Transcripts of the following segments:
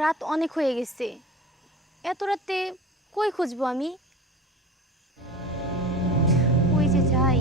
রাত অনেক হয়ে গেছে, এত রাতে কই খুঁজবো আমি? কই যে যাই?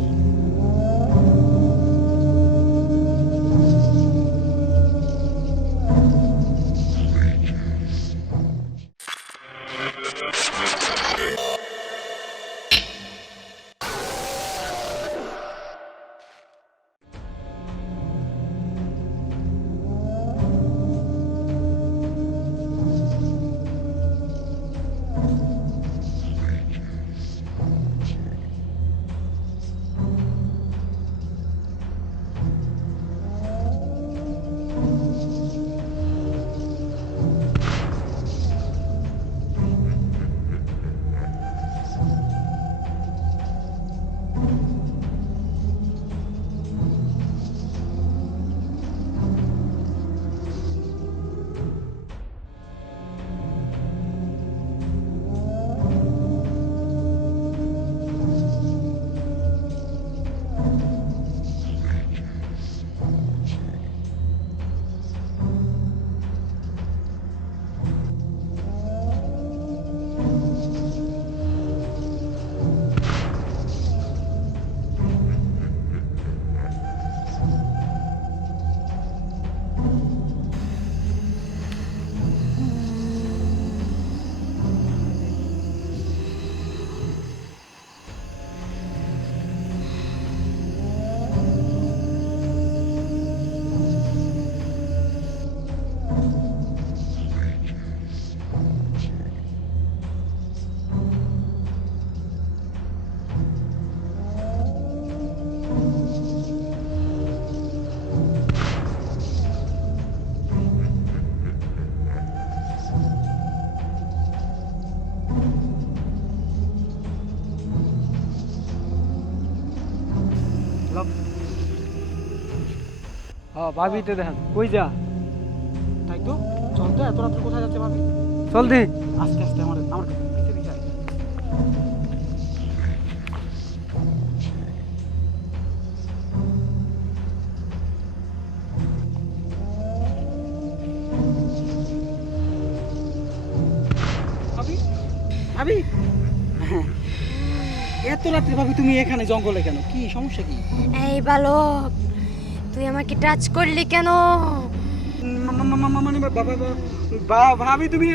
হ্যাঁ ভাবি তো দেখেন কই যা। তাই তো, চল তো, এত রাত্রে কোথায় যাচ্ছে ভাবি? চল দে। আস্তে আস্তে আমার আমার পিছে পিছে আয়। ভাবি, ভাবি, হ্যাঁ, এত রাত্রে ভাবি তুমি এখানে জঙ্গলে কেন? কি সমস্যা কি? এই বালক, তুই আমাকে টাচ করলি কেন? মানে ভাবি তুমি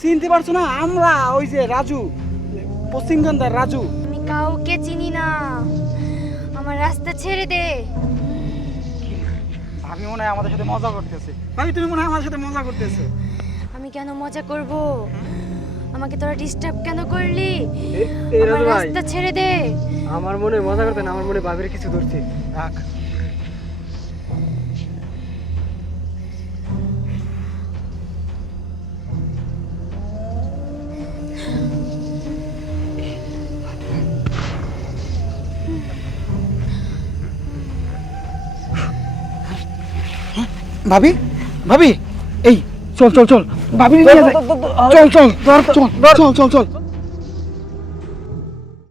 চিনতে পারছো না? আমরা ওই যে রাজু, পশ্চিমগন্ধার রাজু। আমি কাউকে চিনি না, আমার রাস্তা ছেড়ে দে। ভাবি মনে হয় আমাদের সাথে মজা করতেছে। ভাবি তুমি মনে হয় আমার সাথে মজা করতেছো। আমি কেন মজা করব? আমাকে তোরা ডিস্টার্ব কেন করলি? এই আমার রাজু ভাই, রাস্তা ছেড়ে দে। আমার মনে মজা করতে না, আমার মনে ভাবির কিছু ধরছে। রাখ। ভাবি, ভাবি, এই চল চল চল, ভাবি নিয়ে যাই। চল চল চল চল চল চল চল।